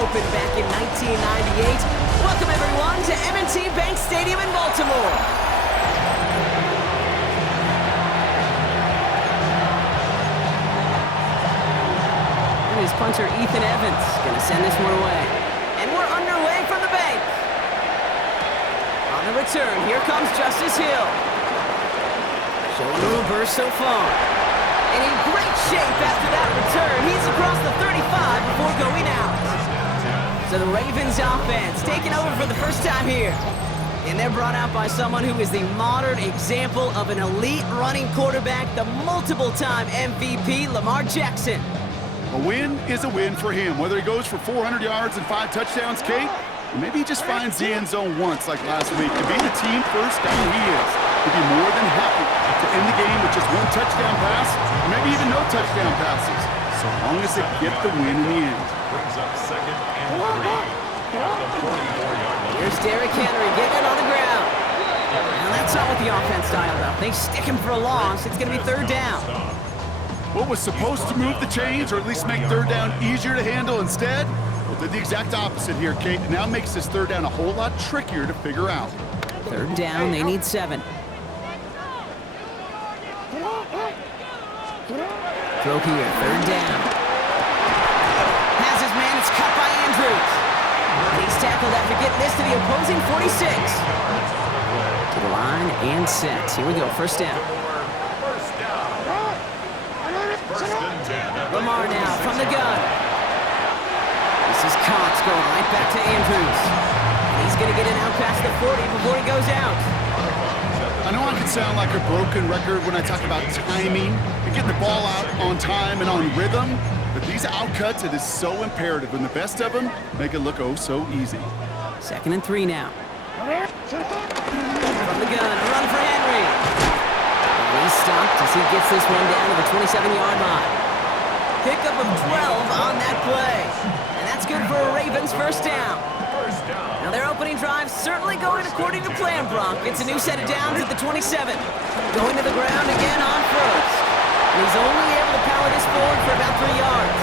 opened back in 1998. Welcome everyone to M&T Bank Stadium in Baltimore. And his punter Ethan Evans gonna send this one away. And we're underway from the bank. On the return, here comes Justice Hill. Showing a little burst so far. And in great shape after that return. He's across the 35 before going out. So the Ravens offense taking over for the first time here. And they're brought out by someone who is the modern example of an elite running quarterback, the multiple-time MVP, Lamar Jackson. A win is a win for him, whether he goes for 400 yards and 5 touchdowns, Kate, or maybe he just finds the end zone once like last week. To be the team first down he is, to be more than happy to end the game with just 1 touchdown pass, or maybe even no touchdown passes, so long as they get the win in the end. Brings up 2nd and 3. Here's Derrick Henry getting it on the ground. And that's not what the offense dialed up. They stick him for a loss. It's going to be 3rd down. What was supposed to move the chains, or at least make 3rd down easier to handle instead, well, did the exact opposite here, Kate. It now makes this 3rd down a whole lot trickier to figure out. 3rd down, they need 7. Throw here, 3rd down. Has his man, it's cut by Andrews. And he's tackled after getting this to the opposing 46. To the line and set. Here we go, 1st down. Lamar now from the gun. This is Cox going right back to Andrews. And he's going to get it out past the 40 before he goes out. I know I can sound like a broken record when I talk about timing and getting the ball out on time and on rhythm, but these outcuts, it is so imperative, and the best of them make it look oh so easy. 2nd and 3 now. From the gun, a run for Henry. And he's stopped as he gets this one down to the 27-yard line. Pickup of 12 on that play. And that's good for a Ravens 1st down. Now their opening drive certainly going according to plan, Brock. It's a new set of downs at the 27. Going to the ground again on 1st. And he's only able to power this forward for about 3 yards.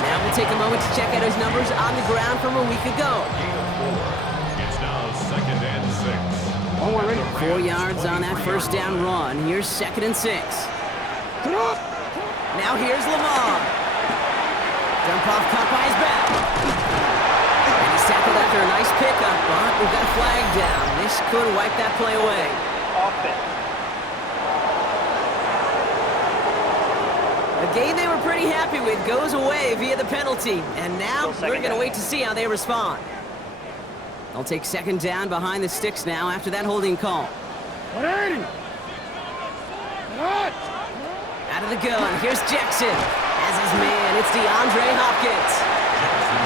Now we'll take a moment to check out his numbers on the ground from a week ago. It's now 2nd and 6. 4 yards on that 1st down run. Here's 2nd and 6. Now here's Lamar. Dump off caught by his back. And he's tackled after a nice pickup, but we've got a flag down. This could wipe that play away. A game they were pretty happy with goes away via the penalty. And now we're going to wait to see how they respond. They'll take 2nd down behind the sticks now after that holding call. Out of the gun, here's Jackson. As his man, it's DeAndre Hopkins.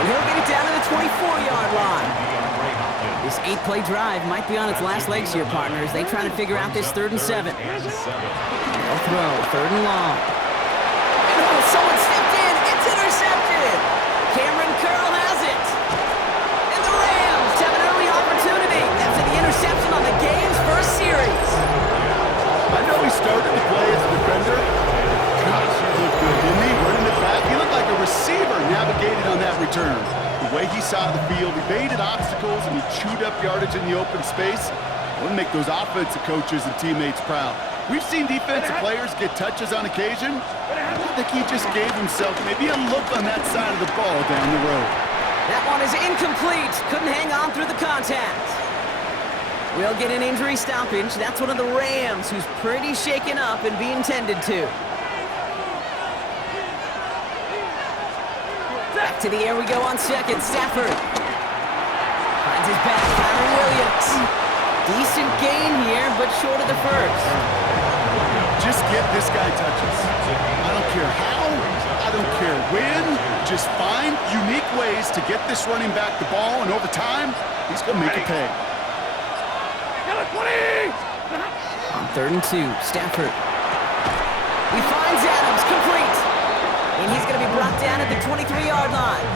And he'll get it down to the 24-yard line. This 8-play drive might be on its last legs here, partners. They try to figure out this 3rd and 7. They'll throw, 3rd and long. And oh, someone stepped in. It's intercepted. Cameron Curl has it. And the Rams have an early opportunity after the interception on the game's 1st series. I know he started to play as a defender. Gosh, he looked good, didn't he? Running it back. He looked like a receiver navigated on that return. The way he saw the field, he evaded obstacles, and he chewed up yardage in the open space. Wouldn't make those offensive coaches and teammates proud. We've seen defensive players get touches on occasion. I think he just gave himself maybe a look on that side of the ball down the road. That one is incomplete. Couldn't hang on through the contact. We'll get an injury stoppage. That's one of the Rams who's pretty shaken up and being tended to. Back to the air we go on 2nd. Stafford finds his back. Kyren Williams. Decent gain here, but short of the 1st. Just get this guy touches. I don't care how, I don't care when. Just find unique ways to get this running back the ball, and over time, he's going to make it pay. On 3rd and 2, Stafford. He finds Adams, complete. And he's going to be brought down at the 23-yard line.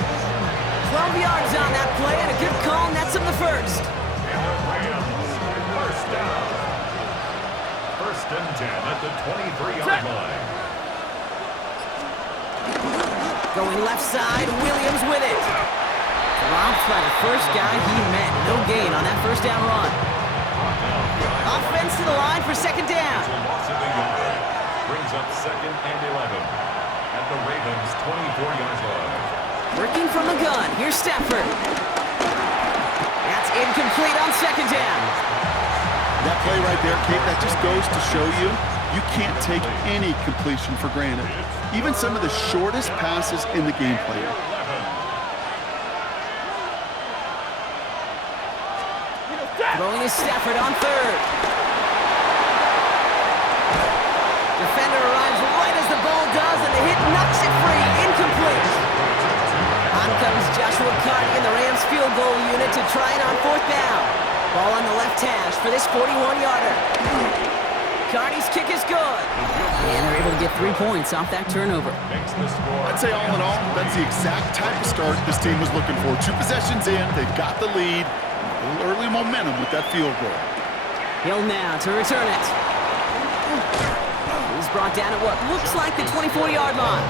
12 yards on that play, and a good call, and that's him the 1st. And the Rams, 1st down. 1st and 10 at the 23-yard line. Going left side, Williams with it. by the first guy he met. No gain on that first down run. Offense to the line for second down. Loss of a yard. Brings up second and 11 at the Ravens' 24-yard line. Working from the gun. Here's Stafford. That's incomplete on second down. That play right there, Kate, that just goes to show you, you can't take any completion for granted. Even some of the shortest passes in the game plan. Throwing is Stafford on third. Defender arrives right as the ball does, and the hit knocks it free. Incomplete. On comes Joshua Carty in the Rams field goal unit to try it on fourth down. Ball on the left hash for this 41-yarder. Carty's kick is good. And they're able to get 3 points off that turnover. Makes the score. I'd say all in all, that's the exact type of start this team was looking for. 2 possessions in, they've got the lead. A little early momentum with that field goal. Hill now to return it. He's brought down at what looks like the 24-yard line.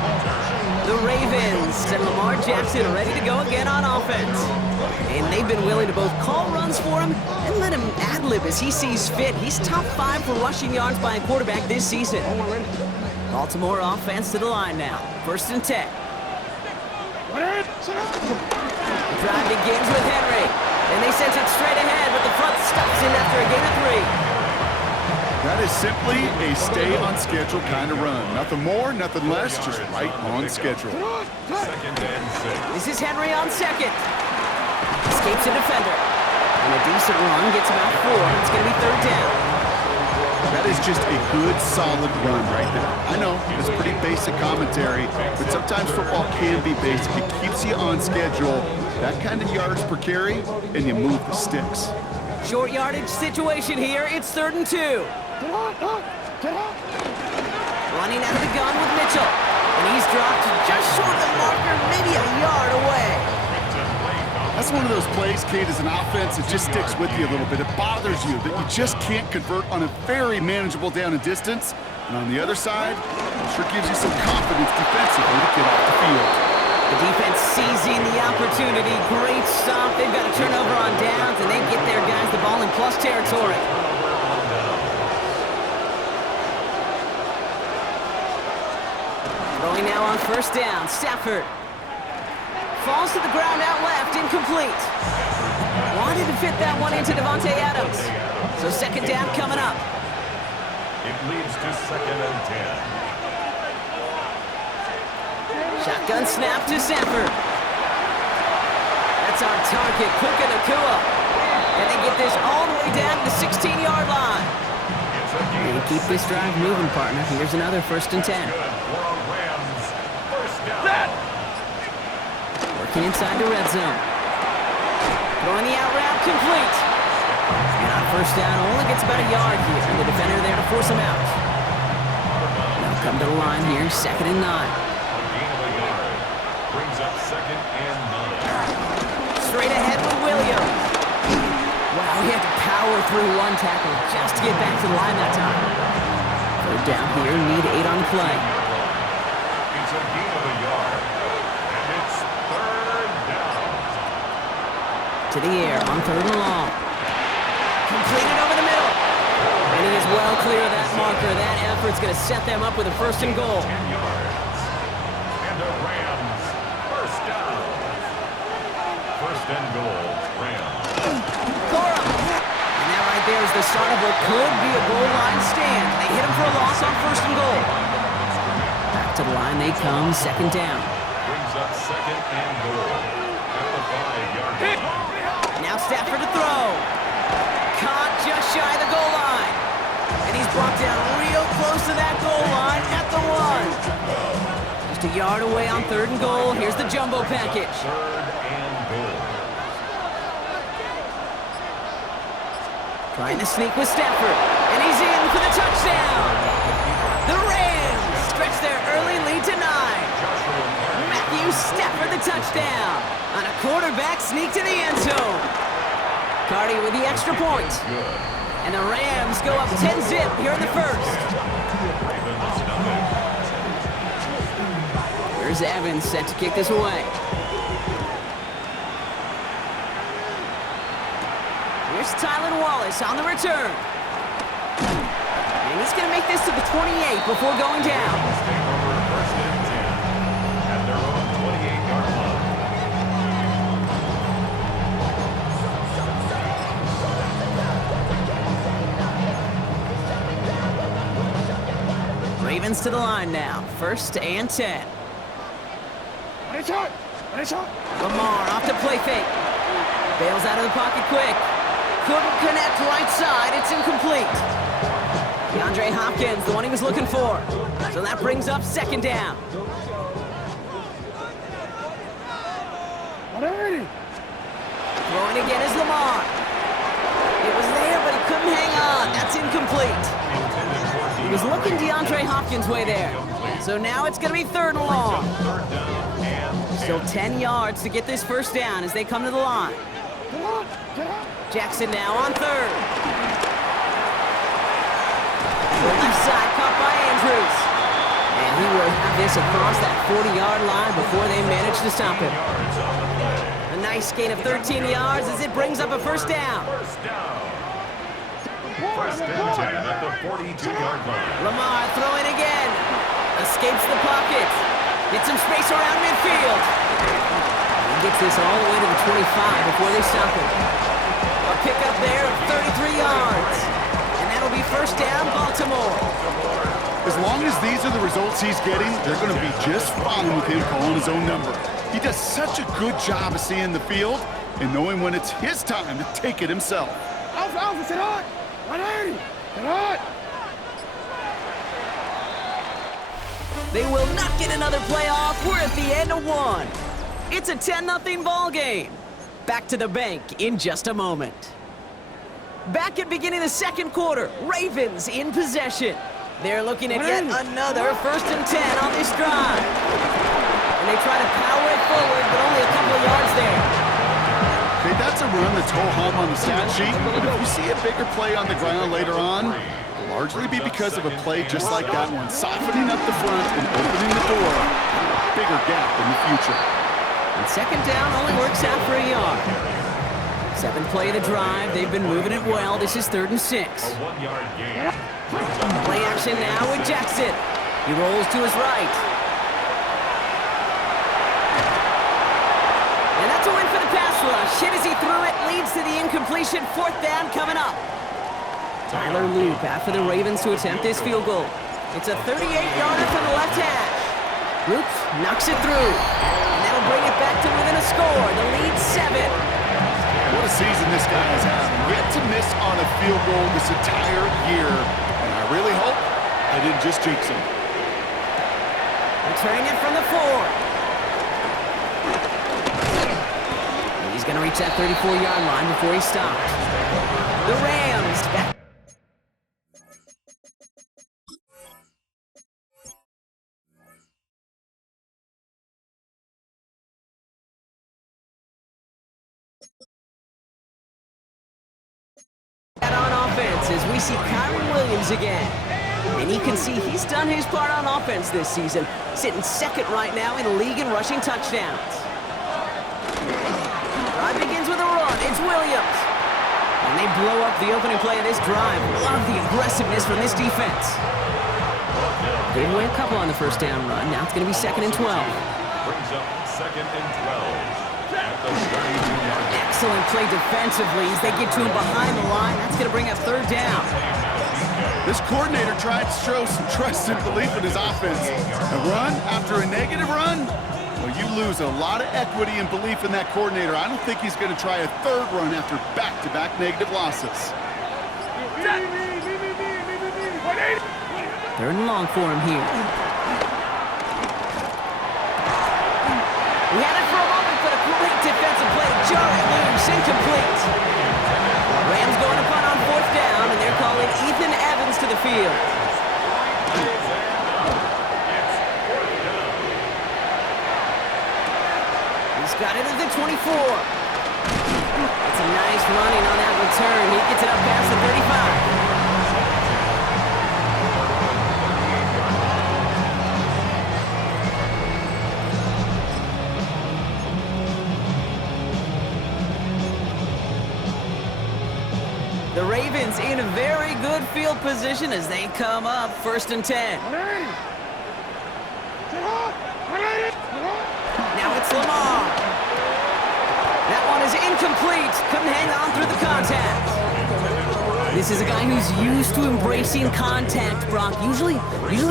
The Ravens and Lamar Jackson are ready to go again on offense. And they've been willing to both call runs for him and let him ad-lib as he sees fit. He's top 5 for rushing yards by a quarterback this season. Baltimore offense to the line now. 1st and 10. The drive begins with Henry. And they send it straight ahead, but the front stops in after a gain of 3. That is simply a stay-on-schedule kind of run. Nothing more, nothing less, just right on schedule. Second and 6. This is Henry on second. Escapes a defender. And a decent run gets about 4. It's going to be third down. That is just a good, solid run right there. I know, it's pretty basic commentary, but sometimes football can be basic. It keeps you on schedule. That kind of yards per carry, and you move the sticks. Short yardage situation here. It's 3rd and 2. Running out of the gun with Mitchell. And he's dropped just short of the marker, maybe a yard away. That's one of those plays, Kate, as an offense, it just sticks with you a little bit. It bothers you that you just can't convert on a very manageable down and distance. And on the other side, it sure gives you some confidence defensively to get off the field. The defense seizing the opportunity. Great stop. They've got a turnover on downs, and they get their guys the ball in plus territory. Throwing now on 1st down. Stafford. Falls to the ground out left. Incomplete. Wanted to fit that one into Davante Adams. So 2nd down coming up. It leads to 2nd and 10. Shotgun snap to Sanford. That's our target, Puka Nacua. And they get this all the way down to the 16-yard line. And keep this drive moving, partner. Here's another 1st and 10. Rams. First down. Working inside the red zone. Throwing the out route complete. And on 1st down, only gets about a yard here. And the defender there to force him out. Now come to the line here, 2nd and 9. Brings up 2nd and 9. Straight ahead with Williams. Wow, he had to power through one tackle just to get back to the line that time. 3rd down here, need 8 on the play. It's a gain of a yard. And it's 3rd down. To the air on 3rd and long. Completed over the middle. And he is well clear of that marker. That effort's going to set them up with a 1st and goal. 10 yards. And a Rams. First down. 1st and goal. Rams. Corum. And that right there is the start of what could be a goal line stand. They hit him for a loss on 1st and goal. Back to the line they come, 2nd down. Brings up 2nd and goal. At the 5-yard line. Now Stafford to throw. Caught just shy of the goal line. And he's brought down real close to that goal line at the 1. Just a yard away on 3rd and goal. Here's the jumbo package. 3rd and goal. Trying to sneak with Stafford. And he's in for the touchdown. The Rams stretch their early lead to 9. Matthew Stafford the touchdown. On a quarterback sneak to the end zone. Carty with the extra point. And the Rams go up 10-zip here in the 1st. Here's Evans set to kick this away. Here's Tylan Wallace on the return. And he's going to make this to the 28 before going down. Take over first and 10 at their own 28-yard line. Ravens to the line now. First and 10. Lamar off to play fake. Bails out of the pocket quick. Couldn't connect right side. It's incomplete. DeAndre Hopkins, the one he was looking for. So that brings up second down. Throwing again is Lamar. It was there, but he couldn't hang on. That's incomplete. He was looking DeAndre Hopkins' way there. So now it's going to be third and long. Third down and Still 10 yards to get this first down as they come to the line. Jackson now on third. The left side caught by Andrews. And he will have this across that 40-yard line before they manage to stop him. yards on the play. A nice gain of 13 yards as it brings up a first down. First down. First and 10 at the 42-yard line. Lamar throwing again. Escapes the pocket. Gets some space around midfield. He gets this all the way to the 25 before they stop him. A pickup there of 33 yards. And that'll be first down, Baltimore. As long as these are the results he's getting, they're going to be just fine with him calling his own number. He does such a good job of seeing the field and knowing when it's his time to take it himself. They will not get another playoff. We're at the end of one. It's a 10-0 ball game. Back to the bank in just a moment. Back at beginning of the second quarter, Ravens in possession. They're looking at yet another first and 10 on this drive. And they try to power it forward, but only a couple of yards there. Okay, that's a run that's ho-hum on the stat sheet, but if you see a bigger play on the ground later on, it'll largely be because of a play just like that one, softening up the front and opening the door for a bigger gap in the future. And second down only works out for a yard. Seventh play of the drive. They've been moving it well. This is 3rd and 6. A 1-yard gain. Play action now with Jackson. He rolls to his right. And that's a win for the pass rush. Hit as he threw it, leads to the incompletion. 4th down coming up. Tyler Loop after the Ravens to attempt this field goal. It's a 38-yarder from the left hash. Loop knocks it through. And that'll bring it back to within a score. The lead's 7. What a season this guy has had. Yet to miss on a field goal this entire year. And I really hope I didn't just jinx him. Returning it from the 4. He's going to reach that 34-yard line before he stops. The Rams back. On offense as we see Kyron Williams again. And you can see he's done his part on offense this season, sitting second right now in the league in rushing touchdowns. Drive begins with a run. It's Williams. And they blow up the opening play of this drive. Love the aggressiveness from this defense. Gave away a couple on the first down run. Now it's going to be 2nd and 12. Brings up 2nd and 12 at the 32-yard line. Excellent play defensively as they get to him behind the line. That's going to bring up 3rd down. This coordinator tried to show some trust and belief in his offense. A run after a negative run? Well, you lose a lot of equity and belief in that coordinator. I don't think he's going to try a 3rd run after back-to-back negative losses. 3rd and long for him here. We had it for a moment, but a great defensive play to jar it loose, incomplete. Rams going to punt on 4th down, and they're calling Ethan Evans to the field. He's got it at the 24. It's a nice running on that return. He gets it up past the 35. The Ravens in a very good field position as they come up 1st and 10. Now it's Lamar. That one is incomplete. Couldn't hang on through the contact. This is a guy who's used to embracing contact, Brock. Usually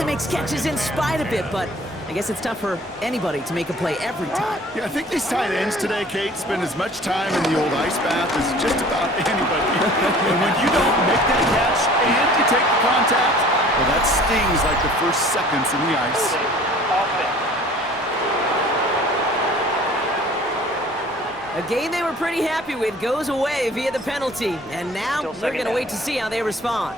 makes catches in spite of it, but I guess it's tough for anybody to make a play every time. Yeah, I think these tight ends today, Kate, spend as much time in the old ice bath as just about anybody. And when you don't make that catch and you take the contact, well, that stings like the first seconds in the ice. A game they were pretty happy with goes away via the penalty, and now we're going to wait to see how they respond.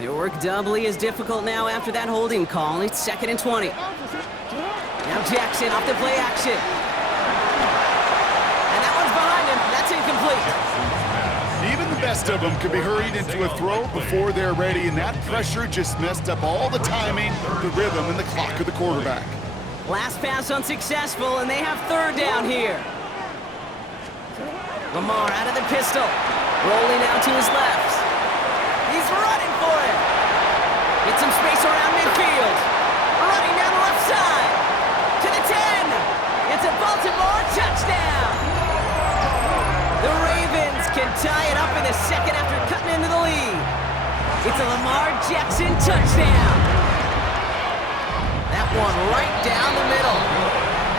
Their work doubly is difficult now after that holding call. It's 2nd and 20. Now Jackson off the play action. And that one's behind him. That's incomplete. Even the best of them could be hurried into a throw before they're ready, and that pressure just messed up all the timing, the rhythm, and the clock of the quarterback. Last pass unsuccessful, and they have 3rd down here. Lamar out of the pistol. Rolling out to his left. He's running for it. Get some space around midfield. Running down the left side. To the 10. It's a Baltimore touchdown. The Ravens can tie it up in the 2nd after cutting into the lead. It's a Lamar Jackson touchdown. That one right down the middle.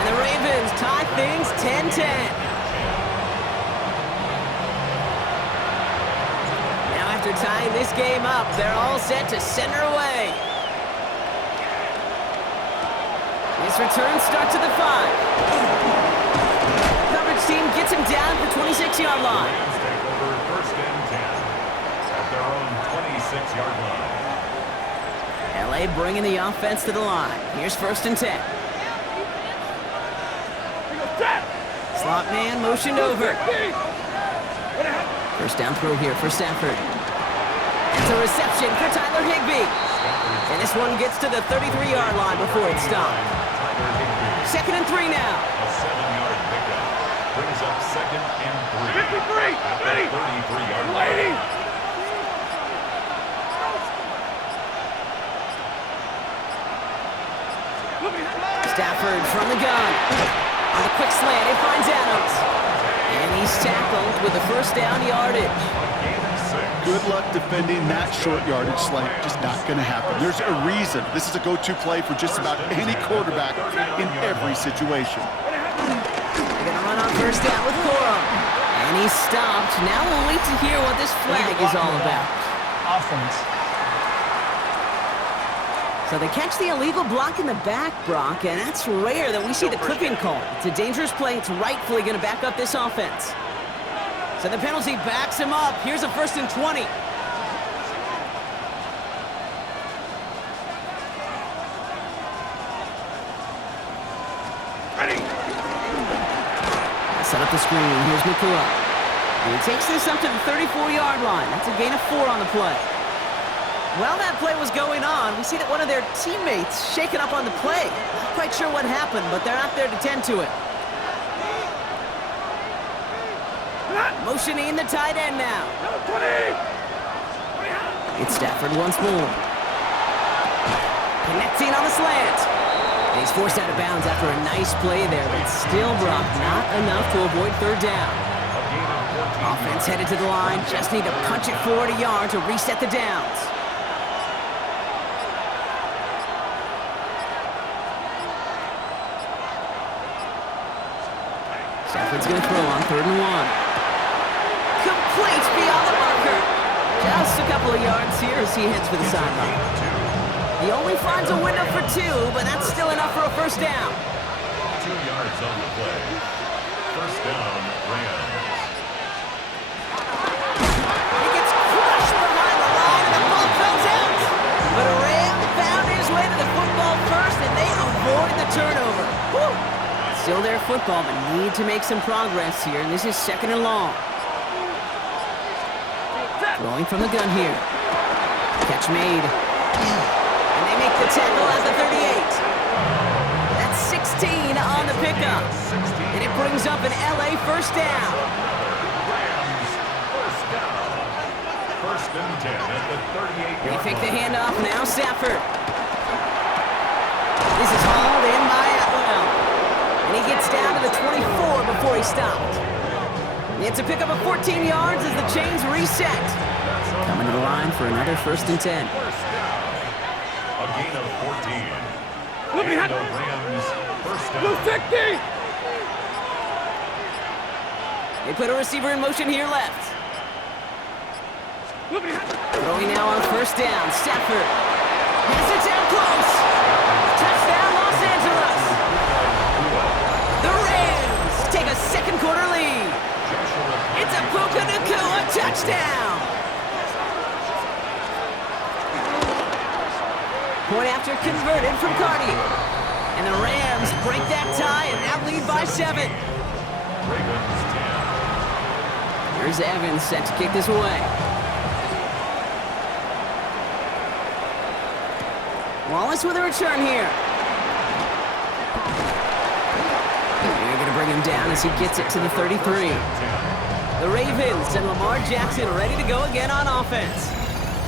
And the Ravens tie things 10-10. After tying this game up, they're all set to center away. This return starts at the 5. Coverage team gets him down at the 26-yard line. Rams take over 1st and 10 at their own 26-yard line. LA bringing the offense to the line. Here's 1st and 10. Slot man motioned over. 1st down throw here for Stafford. It's a reception for Tyler Higbee. And this one gets to the 33-yard line before it's stopped. 2nd and 3 now. A 7-yard pickup brings up 2nd and 3. 53, at the 33-yard line. Stafford from the gun. On the quick slant, it finds Adams. And he's tackled with the 1st down yardage. Good luck defending that short yardage slant. Just not going to happen. There's a reason. This is a go-to play for just about any quarterback in every situation. They're going to run on 1st down with Corum. And he's stopped. Now we'll wait to hear what this flag is all about. Offense. So they catch the illegal block in the back, Brock, and that's rare that we see the clipping call. It's a dangerous play. It's rightfully going to back up this offense. So the penalty backs him up. Here's a 1st and 20. Ready. Set up the screen. Here's Nakua. And he takes this up to the 34-yard line. That's a gain of 4 on the play. While that play was going on, we see that one of their teammates shaken up on the play. Not quite sure what happened, but they're out there to tend to it. Motioning the tight end now. It's Stafford once more. Connecting on the slant. And he's forced out of bounds after a nice play there, but still, Brock, not enough to avoid 3rd down. Offense headed to the line. Just need to punch it forward a yard to reset the downs. Stafford's going to throw on 3rd and 1. Complete beyond the marker. Just a couple of yards here as he heads for the sideline. He only finds a window for 2, but that's still enough for a 1st down. 2 yards on the play. 1st down, Rams. He gets crushed behind the line, and the ball comes out. But a Ram found his way to the football first, and they avoid the turnover. Whew. Still their football, but need to make some progress here, and this is 2nd and long. Throwing from the gun here. Catch made. And they make the tackle at the 38. That's 16 on the pickup. And it brings up an LA 1st down. Rams, 1st down. First and 10 at the 38-yard They fake the line. handoff now, Stafford. This is hauled in by Atwell. And he gets down to the 24 before he stopped. It's a pickup of 14 yards as the chains reset. Coming to the line for another first and 10. First down. A gain of 14. And the Rams first down. They put a receiver in motion here left. Throwing now on first down. Stafford has it down close. Touchdown, Los Angeles. The Rams take a second quarter lead. It's a Puka Nacua touchdown. Point after converted from Cardi. And the Rams break that tie and now lead by 7. Ravens 10. Here's Evans set to kick this away. Wallace with a return here. They're going to bring him down as he gets it to the 33. The Ravens and Lamar Jackson ready to go again on offense.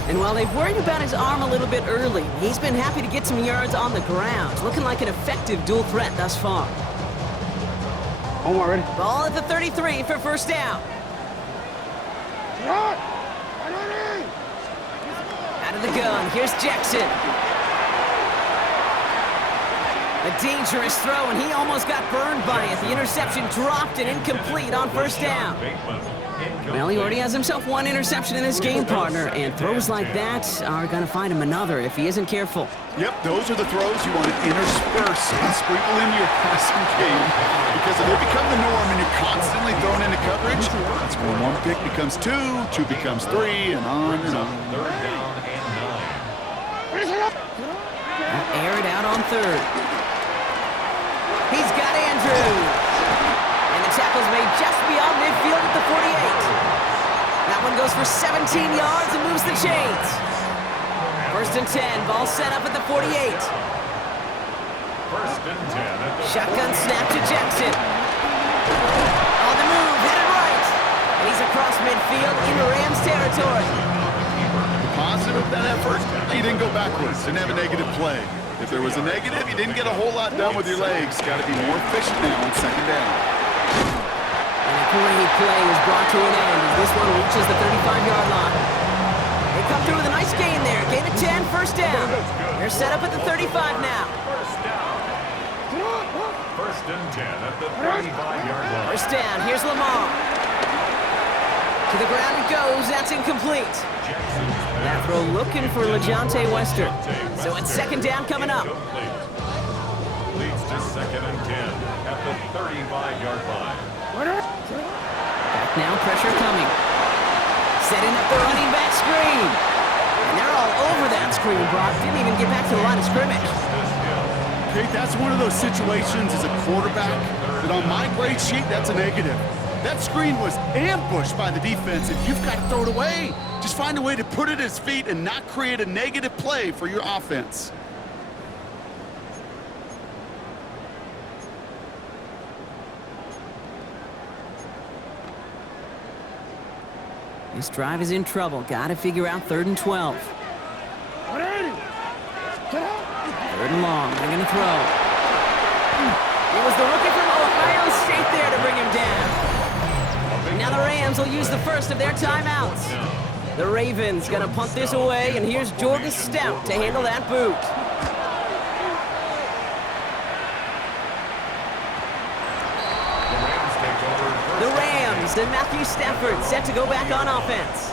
And while they've worried about his arm a little bit early, he's been happy to get some yards on the ground, looking like an effective dual threat thus far. Omar, ready? Ball at the 33 for first down. Out of the gun, here's Jackson. A dangerous throw, and he almost got burned by it. The interception dropped and incomplete on first down. Well, he already has himself one interception in this game, partner, and throws like that are going to find him another if he isn't careful. Yep, those are the throws you want to intersperse and sprinkle into your passing game, because if they become the norm and you're constantly thrown into coverage, that's when one pick becomes two becomes three, and on and on. Third down and 9. Air it out on third. He's got Andrews. And the tackle's made just beyond midfield at the 48. That one goes for 17 yards and moves the chains. First and 10, ball set up at the 48. First and 10 at the Shotgun snap to Jackson. On the move, headed right. And he's across midfield into Rams territory. Positive of that effort, you didn't go backwards, didn't have a negative play. If there was a negative, you didn't get a whole lot done with your legs. Got to be more efficient now on second down. And a great play is brought to an end as this one reaches the 35-yard line. They come through with a nice gain there. Gain of 10, first down. They're set up at the 35 now. first down. First and 10 at the 35-yard line. First down, here's Lamar. To the ground it goes, that's incomplete. That throw looking for LeJohntay Wester. So it's second down coming up. Complete. Leads to second and 10 at the 35-yard line. Back now, pressure coming. Setting up the running back screen. And they're all over that screen, Brock. Didn't even get back to the line of scrimmage. Okay, that's one of those situations as a quarterback that on my grade sheet, that's a negative. That screen was ambushed by the defense, and you've got to throw it away. Just find a way to put it at his feet and not create a negative play for your offense. This drive is in trouble. Got to figure out 3rd and 12. 3rd and long. They're going to throw. It was the rookie from Ohio State there to bring him down. Now the Rams will use the first of their timeouts. The Ravens going to punt this away, and here's Jordan Stout to handle that boot. The Rams and Matthew Stafford set to go back on offense.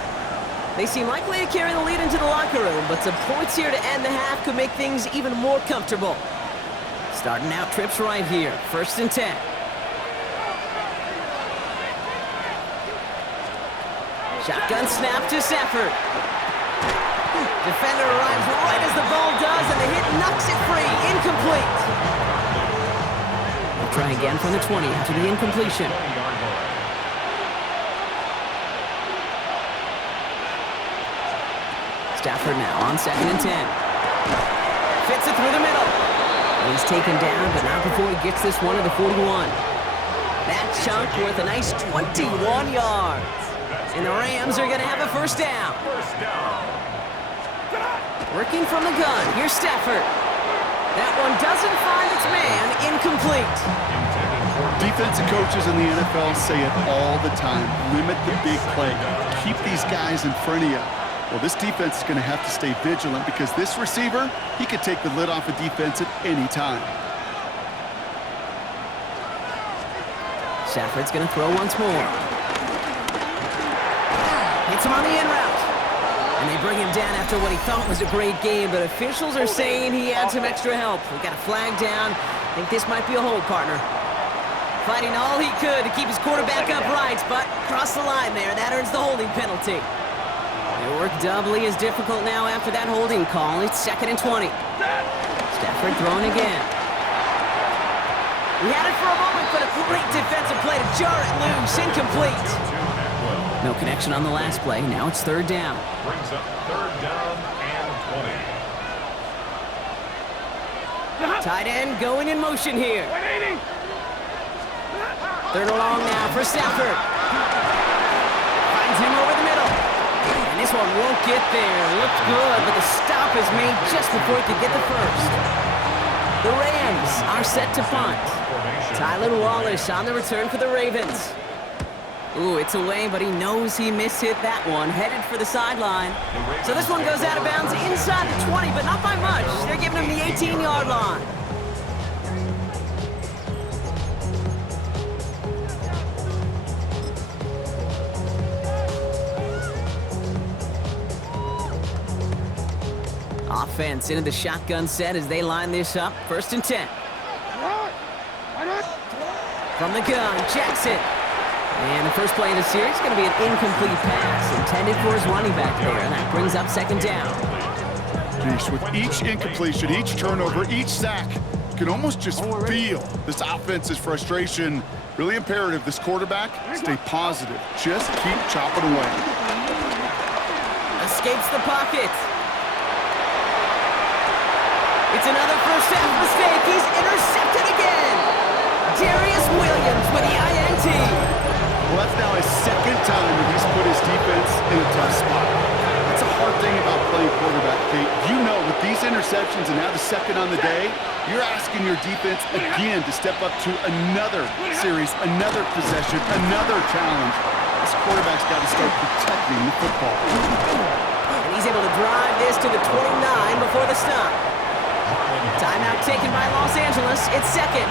They seem likely to carry the lead into the locker room, but some points here to end the half could make things even more comfortable. Starting out trips right here, 1st and 10. Shotgun snap to Stafford. Defender arrives right as the ball does, and the hit knocks it free. Incomplete. They'll try again from the 20 after the incompletion. Stafford now on 2nd and 10. Fits it through the middle. And he's taken down, but not before he gets this one to the 41. That chunk worth a nice 21 yards. And the Rams are going to have a first down. First down. Working from the gun. Here's Stafford. That one doesn't find its man. Incomplete. Defensive coaches in the NFL say it all the time. Limit the big play. Keep these guys in front of you. Well, this defense is going to have to stay vigilant because this receiver, he could take the lid off a defense at any time. Stafford's going to throw once more. Hits him on the in route. And they bring him down after what he thought was a great game, but officials are saying he had some extra help. We got a flag down. I think this might be a hold, partner. Fighting all he could to keep his quarterback upright, but crossed the line there. That earns the holding penalty. Their work doubly is difficult now after that holding call. It's 2nd and 20. Stafford throwing again. He had it for a moment, but a great defensive play to jar it loose. Incomplete. No connection on the last play. Now it's 3rd down. Brings up 3rd down and 20. Tight end going in motion here. 3rd and long now for Stafford. Finds him over the middle. And this one won't get there. Looked good, but the stop is made just before he could get the first. The Rams are set to punt. Tylan Wallace on the return for the Ravens. Ooh, it's away, but he knows he mishit that one. Headed for the sideline. So this one goes out of bounds inside the 20, but not by much. They're giving him the 18-yard line. Offense into the shotgun set as they line this up. 1st and 10. From the gun, Jackson. And the first play of the series is going to be an incomplete pass intended for his running back there. And that brings up 2nd down. Geesh, with each incompletion, each turnover, each sack, you can almost just feel this offense's frustration. Really imperative, this quarterback, stay positive. Just keep chopping away. Escapes the pocket. It's another first half mistake. He's intercepted again. Darius Williams with the INT. Well, that's now his 2nd time that he's put his defense in a tough spot. That's a hard thing about playing quarterback, Kate. You know, with these interceptions and now the 2nd on the day, you're asking your defense again to step up to another series, another possession, another challenge. This quarterback's got to start protecting the football. And he's able to drive this to the 29 before the stop. Timeout taken by Los Angeles. It's 2nd.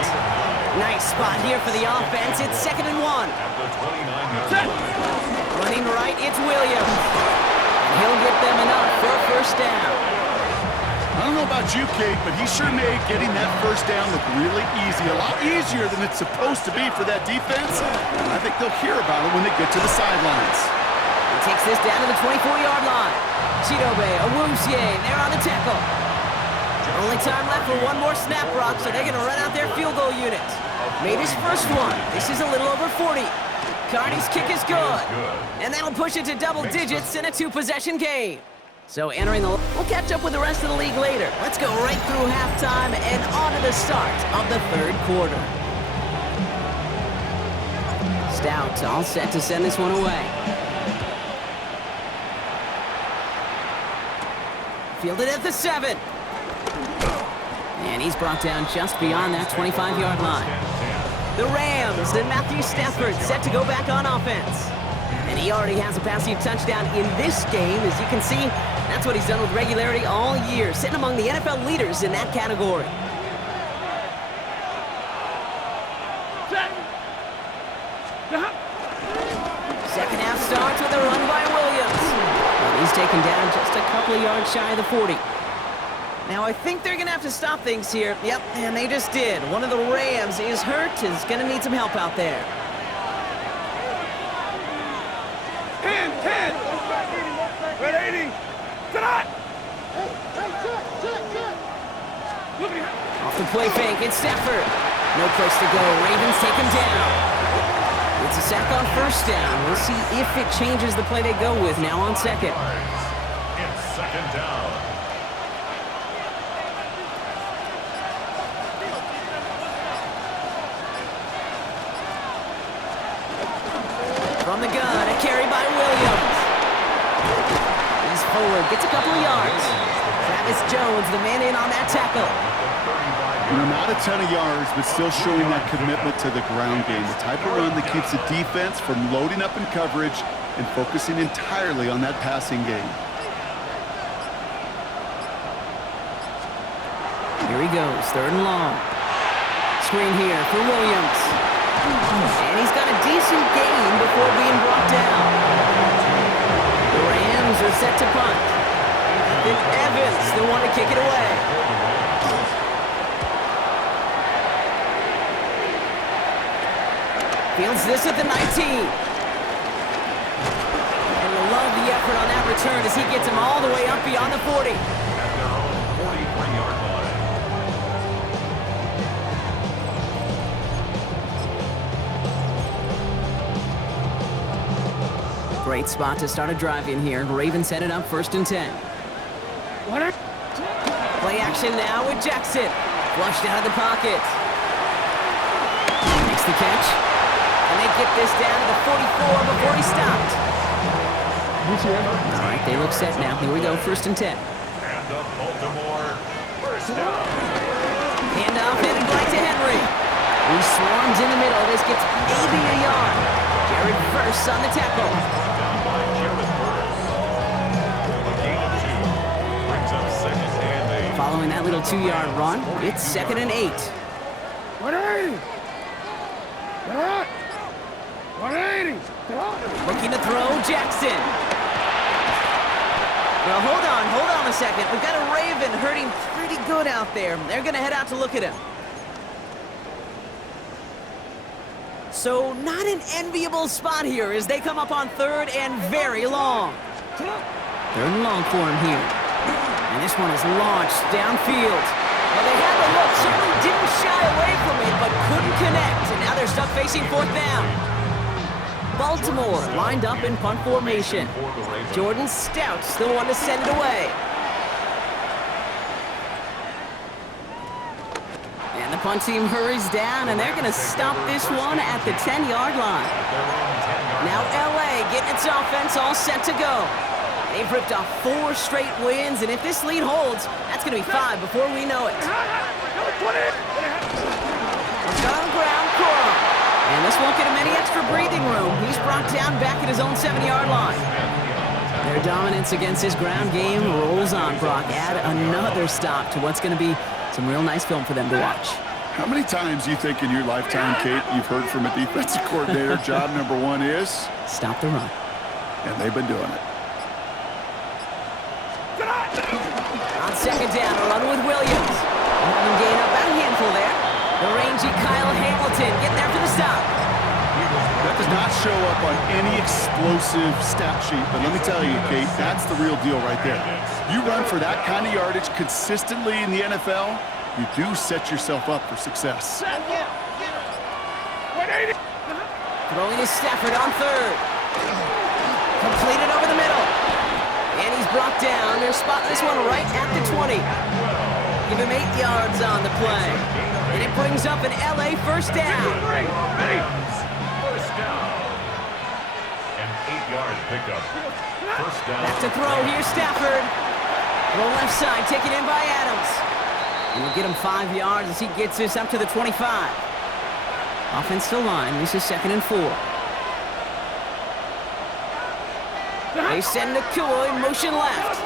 Nice spot here for the offense. It's 2nd and 1. Running right, it's Williams. And he'll get them enough for a first down. I don't know about you, Kate, but he sure made getting that first down look really easy. A lot easier than it's supposed to be for that defense. And I think they'll hear about it when they get to the sidelines. He takes this down to the 24-yard line. Chidobe, Awuzie, they're on the tackle. Only time left for one more snap, Brock, so they're going to run out their field goal unit. Made his first one. This is a little over 40. Carney's kick is good. And that'll push it to double digits in a 2-possession game. So entering the... We'll catch up with the rest of the league later. Let's go right through halftime and on to the start of the 3rd quarter. Stout all set to send this one away. Fielded at the 7. And he's brought down just beyond that 25-yard line. The Rams and Matthew Stafford set to go back on offense. And he already has a passing touchdown in this game. As you can see, that's what he's done with regularity all year, sitting among the NFL leaders in that category. Second half starts with a run by Williams. And he's taken down just a couple of yards shy of the 40. Now, I think they're going to have to stop things here. Yep, and they just did. One of the Rams is hurt, is going to need some help out there. 10. Red 80. Tonight. Off the play fake, it's Stafford. No place to go. Ravens take him down. It's a sack on first down. We'll see if it changes the play they go with now on 2nd. It's 2nd down. The the gun, a carry by Williams. He's forward, gets a couple of yards. Travis Jones, the man in on that tackle. You know, not a ton of yards, but still showing that commitment to the ground game. The type of run that keeps the defense from loading up in coverage and focusing entirely on that passing game. Here he goes, 3rd and long. Screen here for Williams. And he's got a decent gain before being brought down. The Rams are set to punt. Ethan Evans, the one to kick it away. Fields this at the 19. And you'll love the effort on that return as he gets him all the way up beyond the 40. At their own 43-yard line. Great spot to start a drive in here. Ravens set it up 1st and 10. Play action now with Jackson. Flushed out of the pocket. Makes the catch. And they get this down to the 44 before he stopped. All right, they look set now. Here we go, 1st and 10. And the Baltimore first down. Handoff headed right to Henry. He swarms in the middle. This gets maybe a yard. Jared Verse on the tackle. Down by Jared Verse. A gain of 2. Brings up 2nd and 8. Following that little 2-yard run, it's 2nd and 8. 180. Get up. 180. Get up. Looking to throw, Jackson. Well, hold on a second. We've got a Raven hurting pretty good out there. They're going to head out to look at him. So, not an enviable spot here as they come up on 3rd and very long. 3rd and long for him here. And this one is launched downfield. Well, they had the look, certainly didn't shy away from it, but couldn't connect. And now they're stuck facing 4th down. Baltimore lined up in punt formation. Jordan Stout's the one to send it away. And the punt team hurries down, and they're going to stop this one at the 10-yard line. Now LA getting its offense all set to go. They've ripped off 4 straight wins, and if this lead holds, that's going to be 5 before we know it. Let's go on the ground, Corum. And this won't get him any extra breathing room. He's brought down back at his own 7-yard line. Their dominance against his ground game rolls on, Brock. Add another stop to what's going to be some real nice film for them to watch. How many times do you think in your lifetime, Kate, you've heard from a defensive coordinator, job number 1 is? Stop the run. And they've been doing it. On 2nd down, a run with Williams. Having gain up about a handful there. The rangy Kyle Hamilton getting there for the stop. That does not show up on any explosive stat sheet, but let me tell you, Kate, that's the real deal right there. You run for that kind of yardage consistently in the NFL, you do set yourself up for success. 180. Throwing to Stafford on 3rd. Completed over the middle. And he's brought down. They're spotting this one right at the 20. Give him 8 yards on the play. And it brings up an LA first down. First down. An 8-yard pickup. First down. Back to throw here, Stafford. Throw left side, taken in by Adams. And we'll get him 5 yards as he gets this up to the 25. Offensive line, this is 2nd and 4. They send McCoy motion left.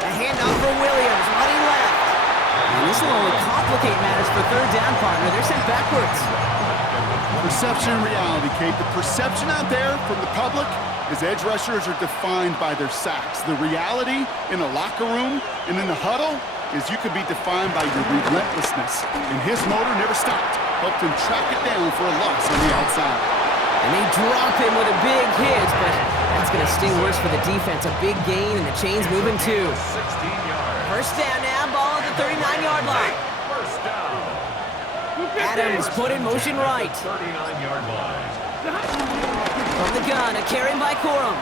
A handoff for Williams, running left. And this will only complicate matters for 3rd down, partner. They're sent backwards. Perception and reality, Kate. The perception out there from the public is edge rushers are defined by their sacks. The reality in a locker room and in the huddle is you could be defined by your relentlessness. And his motor never stopped. Helped him track it down for a loss on the outside. And they drop him with a big hit, but that's going to sting worse for the defense. A big gain, and the chain's moving too. 16 yards. First down now, ball at the 39-yard line. First down. Adams put in motion right. 39-yard line. From the gun, a carry by Corum.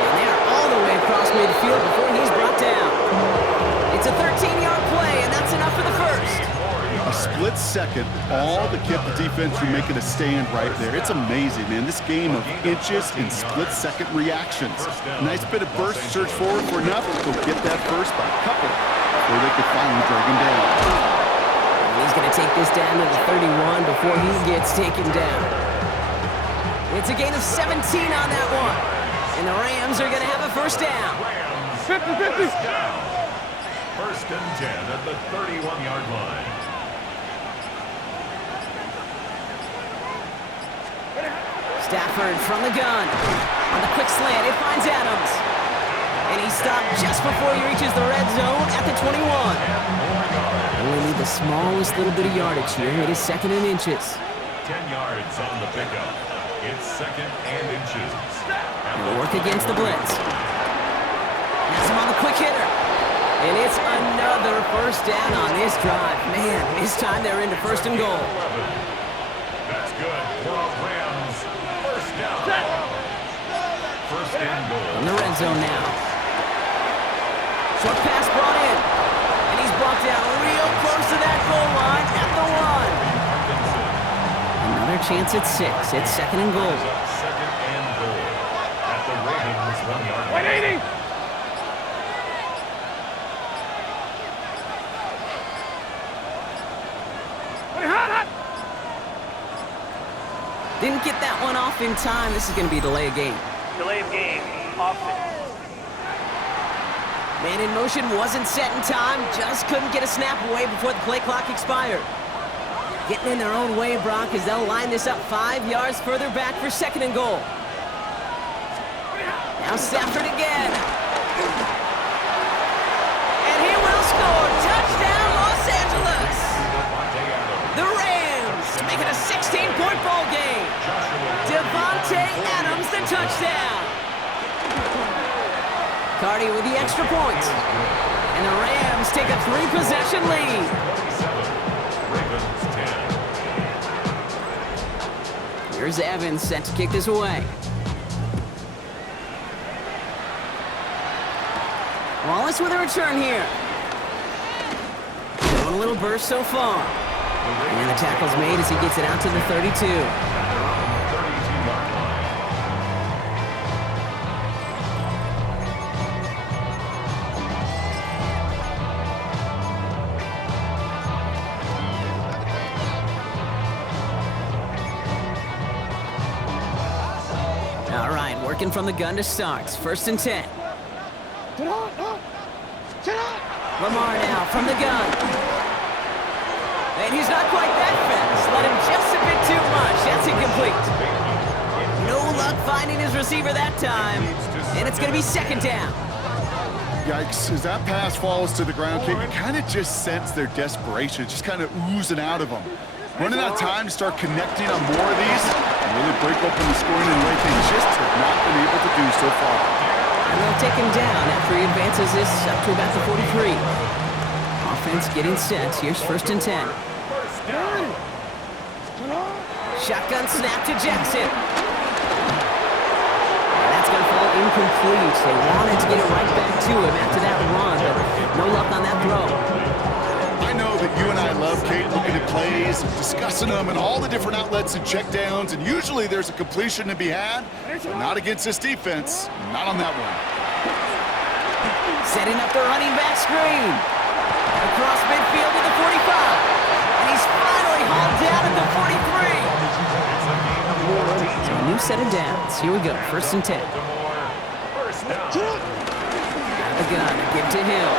And they're all the way across midfield before he's brought down. It's a 13-yard play, and that's enough for the first. A split second, all that kept the defense from making a stand right there. It's amazing, man. This game of inches and split-second reactions. Nice bit of burst, search forward for enough to get that first by a couple before they could finally drag him down. He's going to take this down to the 31 before he gets taken down. It's a gain of 17 on that one. And the Rams are going to have a first down. 50-50. First and 10 at the 31-yard line. Stafford from the gun. On the quick slant, it finds Adams. And he's stopped just before he reaches the red zone at the 21. Only need the smallest little bit of yardage here. It is second and inches. 10 yards on the pickup. It's second and inches. They'll work against the blitz. Has him on the quick hitter. And it's another first down on this drive. Man, this time they're into first and goal. That's good for the Rams. First down. First and goal. In the red zone now. Short pass brought in. And he's brought down real close to that goal line at the 1. Another chance at 6. It's second and goal. Second and goal at the Ravens 1-yard line. 180. Didn't get that one off in time. This is going to be a delay of game. Delay of game, offense. Man in motion wasn't set in time. Just couldn't get a snap away before the play clock expired. Getting in their own way, Brock, as they'll line this up 5 yards further back for second and goal. Now Stafford again. And he will score. Touchdown, Los Angeles. The Rams make it a 16-point ball game. Devontae Adams, the touchdown. Cardi with the extra point. And the Rams take a 3-possession lead. Ravens 10. Here's Evans set to kick this away. Wallace with a return here. Showing a little burst so far. And the tackle's made as he gets it out to the 32. All right, working from the gun to start. First and 10. Lamar now from the gun. And he's not quite that fast. Let him just a bit too much. That's incomplete. No luck finding his receiver that time. And it's going to be second down. Yikes, as that pass falls to the ground, Kate, you kind of just sense their desperation, just kind of oozing out of them. Running out of time to start connecting on more of these and really break open the scoring in a way they just have not been able to do so far. And they'll take him down after he advances this up to about the 43. Offense getting set. Here's first and 10. Shotgun snap to Jackson. And that's going to fall incomplete. They wanted to get it right back to him after that run, but no luck on that throw. I know that you and I love, Kate, looking at plays, discussing them, and all the different outlets and checkdowns, and usually there's a completion to be had, but not against this defense. Not on that one. Setting up the running back screen. Across midfield to the 45. And he's finally hauled down at the 43. So a new set of downs. Here we go. First and 10. Out of the gun. Give to Hill.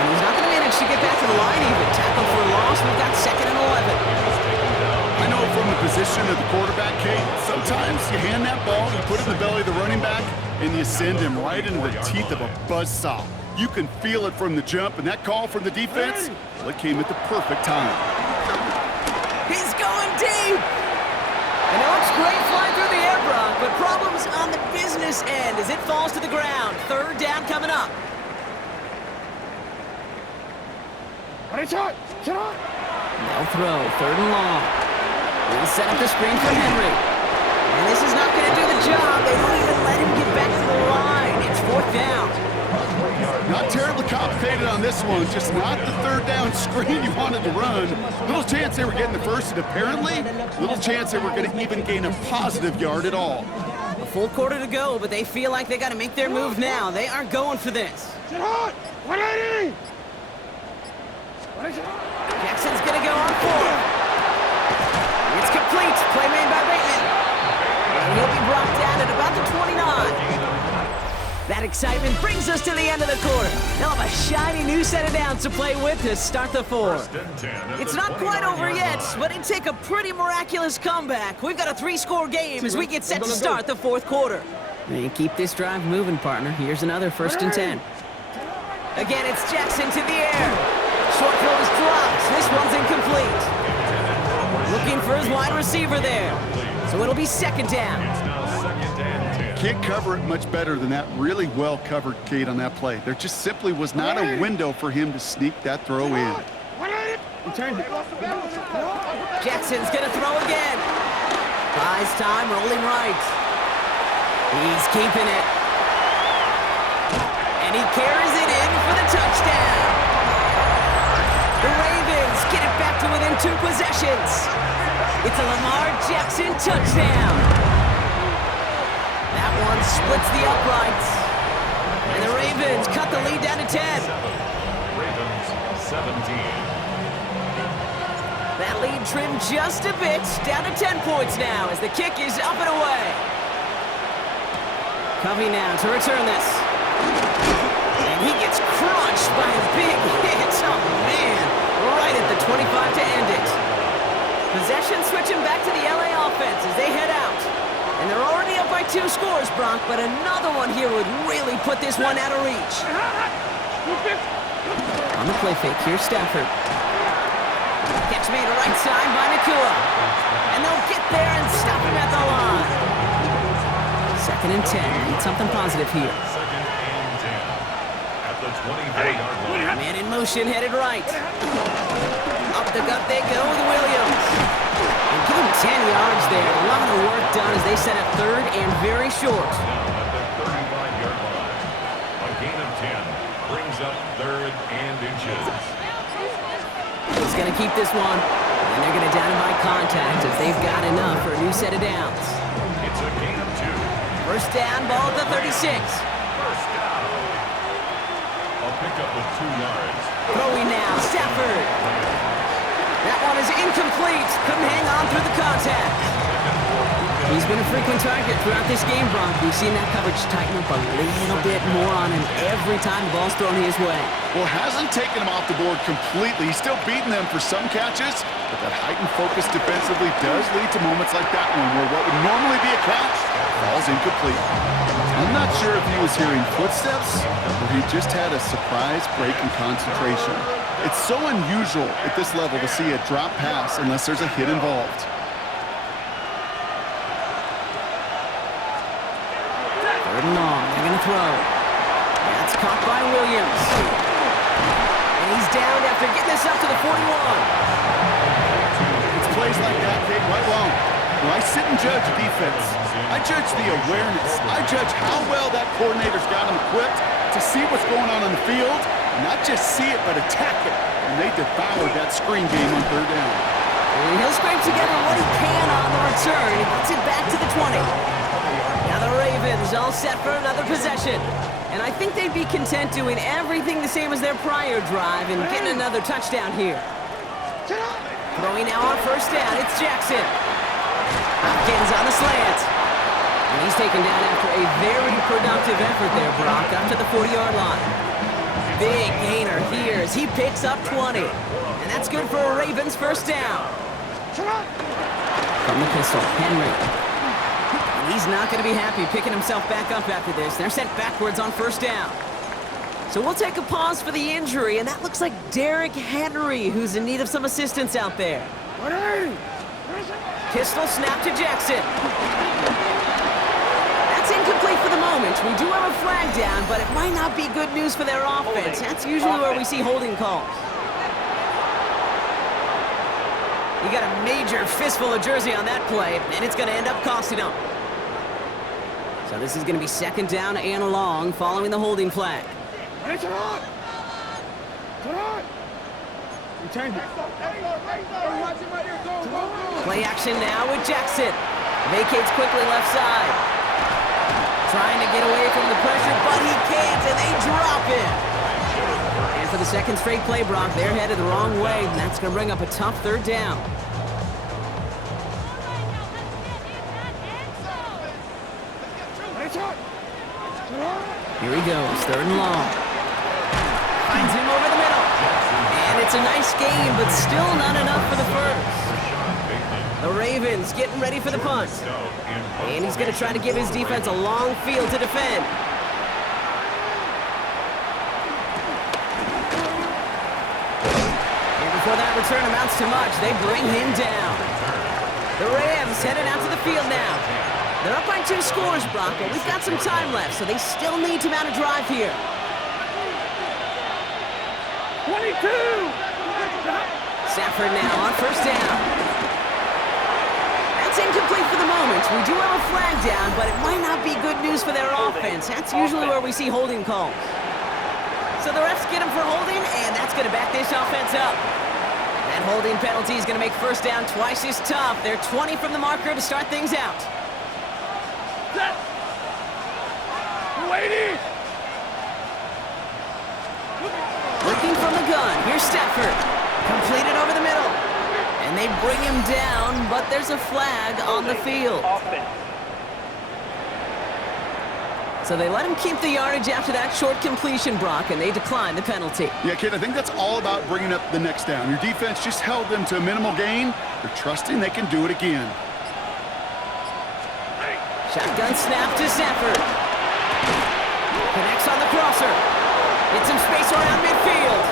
And he's not going to manage to get back to the line even. Tackle for a loss. We've got second and 11. I know from the position of the quarterback, Kate, sometimes you hand that ball, you put it in the belly of the running back, and you send him right into the teeth of a buzzsaw. You can feel it from the jump, and that call from the defense, well, it came at the perfect time. He's going deep. And it looks great flying through the air, Brock, but problems on the business end as it falls to the ground. Third down coming up. They'll throw. Third and long. They'll set up the screen for Henry. And this is not going to do the job. They don't even let him get back to the line. It's fourth down. 20-yard Not terribly complicated on this one, just not the third down screen you wanted to run. Little chance they were getting the first, and apparently, little chance they were going to even gain a positive yard at all. A full quarter to go, but they feel like they got to make their move now. They are going for this. Sit hot! 180! What is it? Jackson's going to go on fourth. It's complete. Play made by Bateman. And he'll be brought down at about the 29. That excitement brings us to the end of the quarter. They'll have a shiny new set of downs to play with to start the fourth. It's not quite over yet, but it'd take a pretty miraculous comeback. We've got a 3-score game as we get set to start the fourth quarter. And keep this drive moving, partner. Here's another 1st and 10. Again, it's Jackson to the air. Short throw is dropped. This one's incomplete. Looking for his wide receiver there. So it'll be 2nd down. It's now 2nd and 10. Can't cover it much better than that really well covered Kate on that play. There just simply was not a window for him to sneak that throw in. 180! He turned it. Jackson's gonna throw again. Buys time, rolling right. He's keeping it. And he carries it in for the touchdown. The Ravens get it back to within 2 possessions. It's a Lamar Jackson touchdown. That one splits the uprights. And the Ravens cut the lead down to 10. Ravens 17. That lead trimmed just a bit, down to 10 points now as the kick is up and away. Covey now to return this. And he gets crunched by a big hit. Oh, man. Right at the 25 to end it. Possession switching back to the LA offense as they head out. And they're already up by 2 scores, Brock, but another one here would really put this one out of reach. On the play fake, here's Stafford. Catch made right side by Nakua. And they'll get there and stop him at the line. 2nd and 10. Need something positive here. 2nd and 10. At the 24-yard line. Man in motion, headed right. Up the gut they go with Williams. And give him 10 yards there. A lot of the work done as they set up 3rd and very short. Now at the 35-yard line. A gain of 10 brings up 3rd and inches. He's going to keep this one. And they're going to down him by contact as they've got enough for a new set of downs. It's a gain of 2. 1st down, ball at the 36. 1st down. A pickup of 2 yards. Throwing now, Stafford. That one is incomplete. Couldn't hang on through the contact. He's been a frequent target throughout this game, Brock. We've seen that coverage tighten up a little bit more on him every time the ball's thrown his way. Well, hasn't taken him off the board completely. He's still beating them for some catches, but that heightened focus defensively does lead to moments like that one where what would normally be a catch falls incomplete. I'm not sure if he was hearing footsteps or he just had a surprise break in concentration. It's so unusual at this level to see a drop pass unless there's a hit involved. 3rd and long. They're going to throw. That's caught by Williams. And he's down after getting this up to the 41. It's plays like that, Kate, right along. When I sit and judge defense, I judge the awareness. I judge how well that coordinator's got him equipped to see what's going on the field, and not just see it, but attack it. And they devoured that screen game on 3rd down. And he'll scrape together what he can on the return. He gets it back to the 20. Now the Ravens all set for another possession. And I think they'd be content doing everything the same as their prior drive and getting another touchdown here. Throwing now on 1st down, it's Jackson. Hopkins on the slant. And he's taken down after a very productive effort there, Brock, up to the 40-yard line. Big gainer here as he picks up 20. And that's good for a Ravens 1st down. From the pistol, Henry. And he's not going to be happy picking himself back up after this. They're sent backwards on 1st down. So we'll take a pause for the injury, and that looks like Derrick Henry, who's in need of some assistance out there. 180! Pistol snap to Jackson. That's incomplete for the moment. We do have a flag down, but it might not be good news for their offense. That's usually where we see holding calls. You got a major fistful of jersey on that play, and it's going to end up costing them. So this is going to be 2nd down and long following the holding flag. Hey, Gerard! Gerard! You change it. Play action now with Jackson. Vacates quickly left side. Trying to get away from the pressure, but he can't, and they drop him. And for the second straight play, Brock, they're headed the wrong way, and that's going to bring up a tough third down. Here he goes, third and long. Finds him over the middle. And it's a nice game, but still not enough for the first. The Ravens getting ready for the punt. And he's going to try to give his defense a long field to defend. And before that return amounts to much, they bring him down. The Rams headed out to the field now. They're up by 2 scores, Brock, but we've got some time left, so they still need to mount a drive here. 22! Stafford now on first down. That's incomplete for the moment. We do have a flag down, but it might not be good news for their offense. That's usually where we see holding calls. So the refs get him for holding, and that's going to back this offense up. That holding penalty is going to make first down twice as tough. They're 20 from the marker to start things out. Set! Waiting! Looking from the gun. Here's Stafford. Completed over the middle. And they bring him down, but there's a flag on the field. Offense. So they let him keep the yardage after that short completion, Brock, and they decline the penalty. Yeah, kid, I think that's all about bringing up the next down. Your defense just held them to a minimal gain. They're trusting they can do it again. Shotgun snap to Stafford. Connects on the crosser. Gets some space around midfield.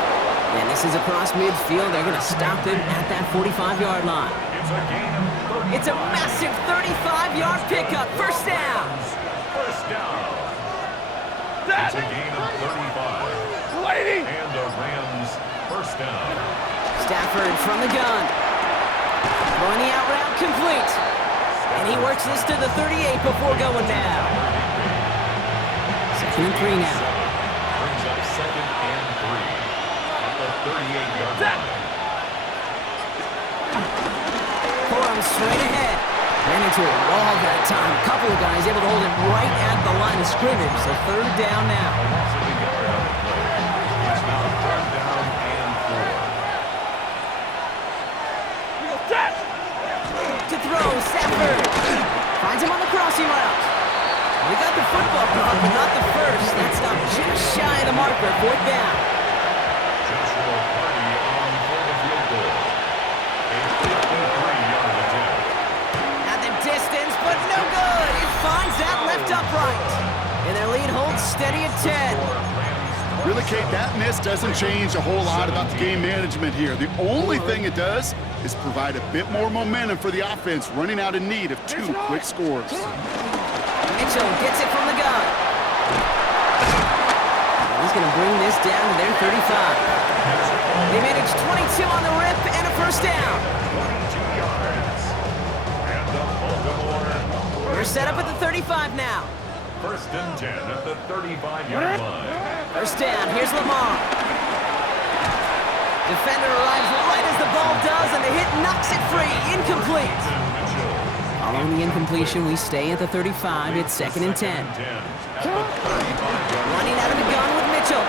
And this is across midfield. They're going to stop him at that 45-yard line. It's a gain of 35. It's a massive 35-yard pickup. First down. First down. It's a gain of 35. Waiting! And the Rams first down. Stafford from the gun. Throwing the out route complete. And he works this to the 38 before going down. 2nd and 3 now. Brings up 2nd and 3 at the 38-yard line. Corum straight ahead. Ran into a wall that time. A couple of guys able to hold him right at the line of scrimmage. So third down now. Loss of a yard on the play. It's now 3rd down and 4. Set! To throw, Stafford. Finds him on the crossing route. We got the football block, but not the first. That's not just shy of the marker. 4th down. Joshua Party on for the field goal. A 53-yard attempt. At the distance, but no good. It finds that left upright. And their lead holds steady at 10. Really, Kate, that miss doesn't change a whole lot about the game management here. The only thing it does is provide a bit more momentum for the offense running out in need of 2 quick scores. Mitchell gets it from the gun. He's going to bring this down to their 35. They managed 22 on the rip and a first down. 22 yards. And the Baltimore. They're set up at the 35 now. 1st and 10 at the 35-yard line. First down, here's Lamar. Defender arrives right as the ball does, and the hit knocks it free. Incomplete. Following the incompletion, we stay at the 35. It's 2nd and 10. Running out of the gun with Mitchell.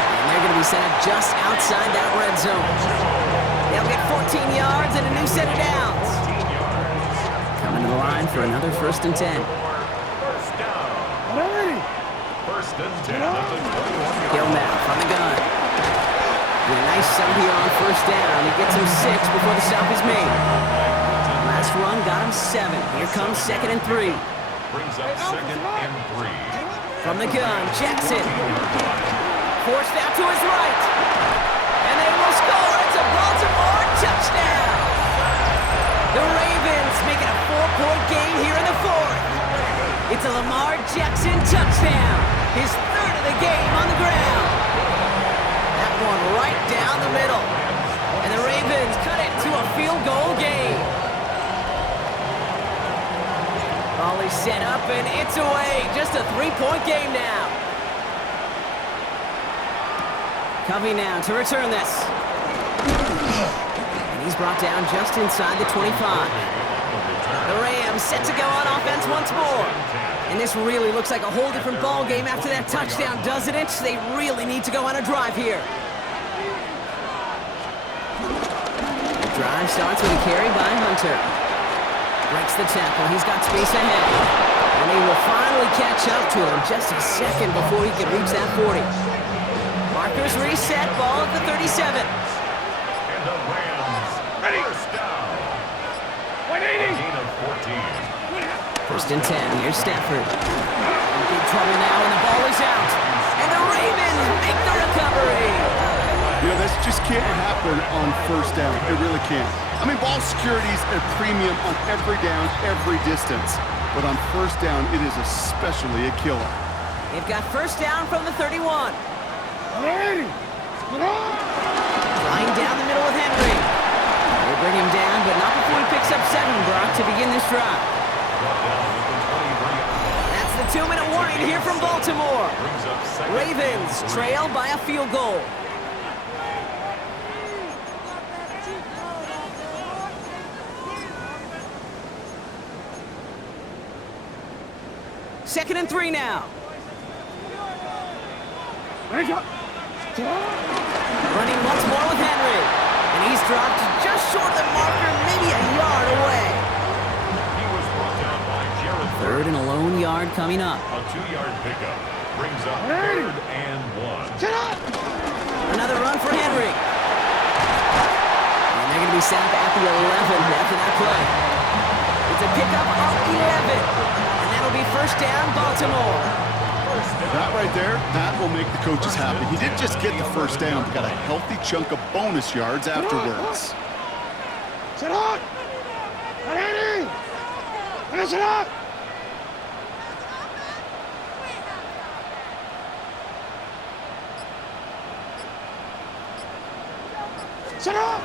And they're going to be set up just outside that red zone. They'll get 14 yards and a new set of downs. Coming to the line for another 1st and 10. First down. Ready! 1st and 10 at the 21-yard Hill now from the gun. A nice sub here on first down. He gets him 6 before the stop is made. Last run got him 7. Here comes 2nd and 3. Brings up 2nd and 3. From the gun, Jackson. Forced out to his right. And they will score. It's a Baltimore touchdown. The Ravens making a 4-point game here in the 4th. It's a Lamar Jackson touchdown. His 3rd of the game on the ground. That one right down the middle. And the Ravens cut it to a field goal game. Ball is set up and it's away. Just a 3-point game now. Covey now to return this. And he's brought down just inside the 25. The Rams set to go on offense once more. And this really looks like a whole different ball game after that touchdown, doesn't it? They really need to go on a drive here. The drive starts with a carry by Hunter. Breaks the tackle. He's got space ahead. And he will finally catch up to him just a second before he can reach that 40. Markers reset, ball at the 37. And the Rams, first down. 180. Gain of 14. First and 10. Here's Stafford. In big trouble now, and the ball is out. And the Ravens make the recovery. You know, this just can't happen on first down. It really can't. I mean, ball security is a premium on every down, every distance. But on first down, it is especially a killer. They've got first down from the 31. 180. Flying down the middle with Henry. They bring him down, but not before he picks up 7, Brock, to begin this drive. Brought down with the 23. That's the 2-minute warning here from Baltimore. Brings up second. Ravens trail by a field goal. Second and 3 now. Running once more with Henry. And he's dropped just short of the marker, maybe a yard away. He was brought down by Jared. Third and a lone yard coming up. A 2-yard pickup. Brings up third and 1. Another run for Henry. And they're going to be sacked at the 11 after that play. It's a pickup of 11. And that'll be first down, Baltimore. That right there, that will make the coaches happy. He didn't just get the first down, but got a healthy chunk of bonus yards afterwards. Sit up. 180. Finish it up. Sit up.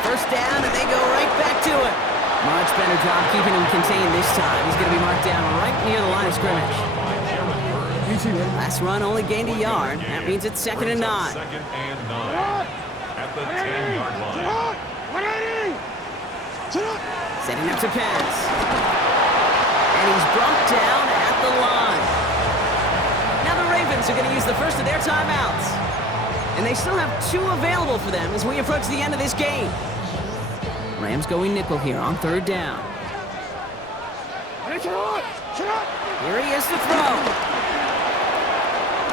First down, and they go right back to it. Much better job keeping him contained this time. He's going to be marked down right near the line of scrimmage. Last run only gained a yard. That means it's second and 9. Second and 9. At the 10-yard line. 180. Sit up. Setting up to pass. And he's brought down at the line. Now the Ravens are going to use the first of their timeouts. And they still have 2 available for them as we approach the end of this game. Rams going nickel here on third down. Sit up. Sit up. Here he is to throw.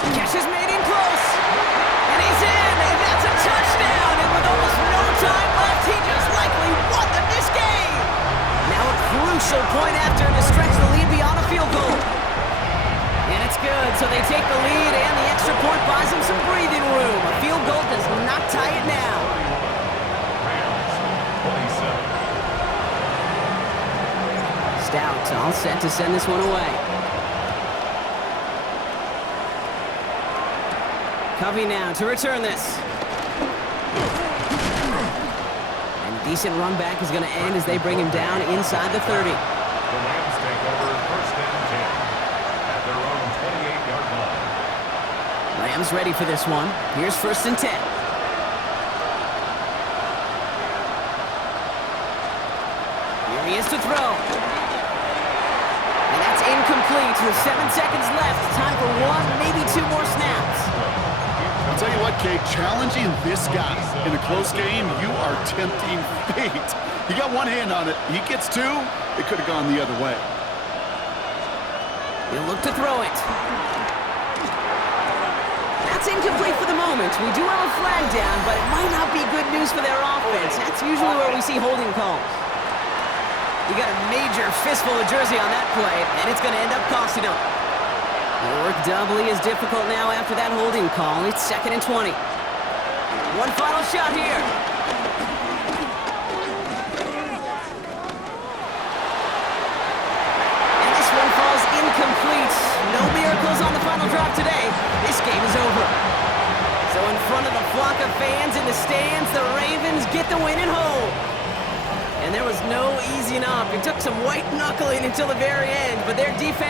Catch is made in close. And he's in. And that's a touchdown. And with almost no time left, he just likely won this game. Now a crucial point after to stretch the lead beyond a field goal. And it's good. So they take the lead, and the extra point buys them some breathing room. A field goal does not tie it now. Rams, 27. Stout all set to send this one away. Covey now to return this. And decent run back is going to end as they bring him down inside the 30. The Rams take over first and 10 at their own 28-yard line. Rams ready for this one. Here's first and 10. Here he is to throw. And that's incomplete with 7 seconds left. Time for 1, maybe 2 more snaps. I'll tell you what, Kate, challenging this guy in a close game, you are tempting fate. He got one hand on it. He gets 2. It could have gone the other way. He'll look to throw it. That's incomplete for the moment. We do have a flag down, but it might not be good news for their offense. That's usually where we see holding calls. You got a major fistful of jersey on that play, and it's going to end up costing him. The work doubly is difficult now after that holding call. It's second and 20. One final shot here. And this one falls incomplete. No miracles on the final drive today. This game is over. So in front of the flock of fans in the stands, the Ravens get the win at home. And there was no easing up. It took some white knuckling until the very end, but their defense